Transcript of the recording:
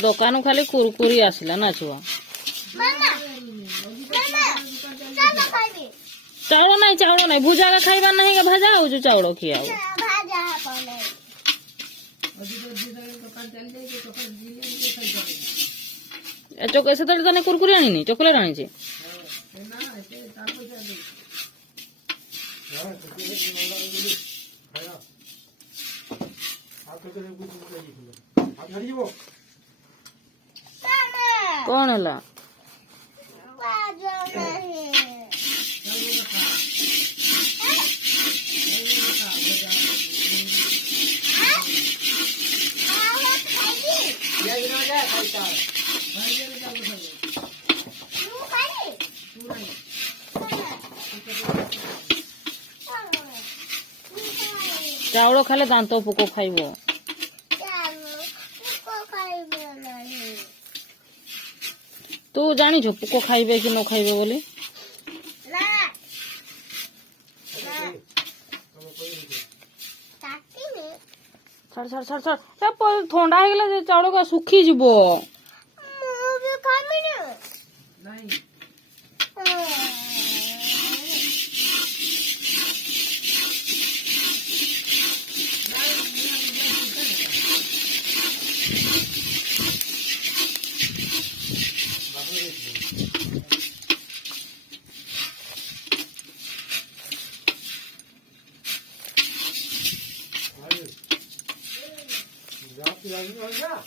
दुकान खाली कुरकुरी आसला ना छुआ चाउल नहीं भुजा का खाइबा नहीं के भाजा हो जो चाउल खिया चोक से तो तने कुरकुरी आनी नहीं चॉकलेट आनी छे कौन है चाउल खाले दांत पोक खाइब तू जानी छो पोक खाइबे कि न खाइबे बोली छाड़ छाड़ छाड़ छाड़ ठंडा हो गला चाउल का सुखी जीवो जा